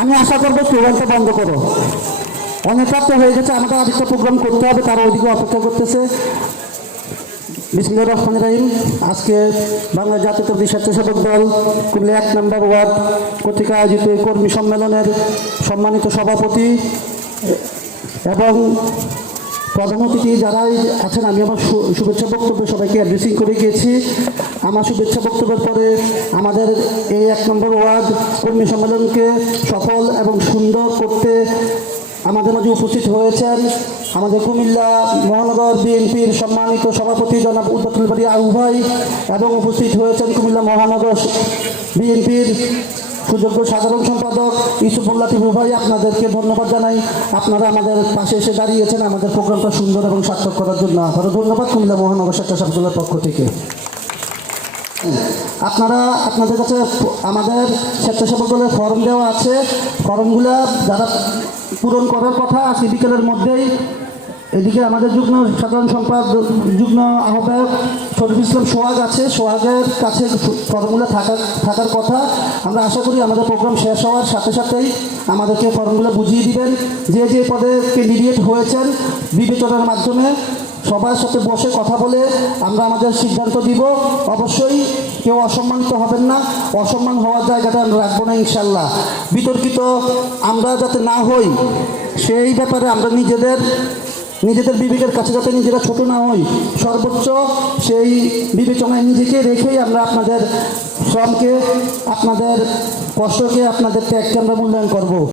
আমি আশা করবো স্লোগানটা বন্ধ করো। অনেক রাত্রে হয়ে গেছে, আমাদের আরেকটা প্রোগ্রাম করতে হবে, তারা ওইদিকে অপেক্ষা করতেছে। বিসমিল্লাহির রহমানির রহিম। আজকে বাংলা জাতীয়তাবাদী স্বেচ্ছাসেবক দল কুমিল্লা 1 নম্বর ওয়ার্ড কর্তৃক আয়োজিত এই কর্মী সম্মেলনের সম্মানিত সভাপতি এবং প্রধান অতিথি যারাই আছেন, আমি আমার শুভেচ্ছা বক্তব্য সবাইকে অ্যাড্রেসিং করে গিয়েছি। আমার শুভেচ্ছা বক্তব্যের পরে আমাদের এই 1 নম্বর ওয়ার্ড কর্মী সম্মেলনকে সফল এবং সুন্দর করতে আমাদের মাঝে উপস্থিত হয়েছেন আমাদের কুমিল্লা মহানগর বিএনপির সম্মানিত সভাপতি জনাব উদ্দাতুল বারী আবু ভাই, এবং উপস্থিত হয়েছেন কুমিল্লা মহানগর বিএনপির সুযোগ্য সাধারণ সম্পাদক ইউসুফুল্লাহ টিপু ভাই। আপনাদেরকে ধন্যবাদ জানাই, আপনারা আমাদের পাশে এসে দাঁড়িয়েছেন আমাদের প্রোগ্রামটা সুন্দর এবং সার্থক করার জন্য। আবারও ধন্যবাদ কুমিল্লা মহানগর স্বেচ্ছাসেবক দলের পক্ষ থেকে। আপনারা আপনাদের কাছে আমাদের স্বেচ্ছাসেবক দলের ফর্ম দেওয়া আছে, ফর্মগুলো যারা পূরণ করার কথা আজকে বিকেলের মধ্যেই, এদিকে আমাদের যুগ্ম সাধারণ সম্পাদক যুগ্ম আহ্বায়ক শরীফুল ইসলাম সোহাগ আছে, সোহাগের কাছে ফর্মগুলো থাকার কথা। আমরা আশা করি আমাদের প্রোগ্রাম শেষ হওয়ার সাথে সাথেই আমাদেরকে ফর্মগুলো বুঝিয়ে দিবেন। যে যে পদে ক্যান্ডিডেট হয়েছেন বিবেচনার মাধ্যমে সবার সাথে বসে কথা বলে আমরা আমাদের সিদ্ধান্ত দিব। অবশ্যই কেউ অসম্মানিত হবেন না, অসম্মান হওয়ার জায়গাটা আমরা রাখবো না ইনশাল্লাহ। বিতর্কিত আমরা যাতে না হই সেই ব্যাপারে আমরা নিজেদের বিবেকের কাছে যাতে নিজেরা ছোট না হই, সর্বোচ্চ সেই বিবেচনায় নিজেকে রেখেই আমরা আপনাদের শ্রমকে, আপনাদের কষ্টকে, আপনাদের ত্যাগকে আমরা মূল্যায়ন করব।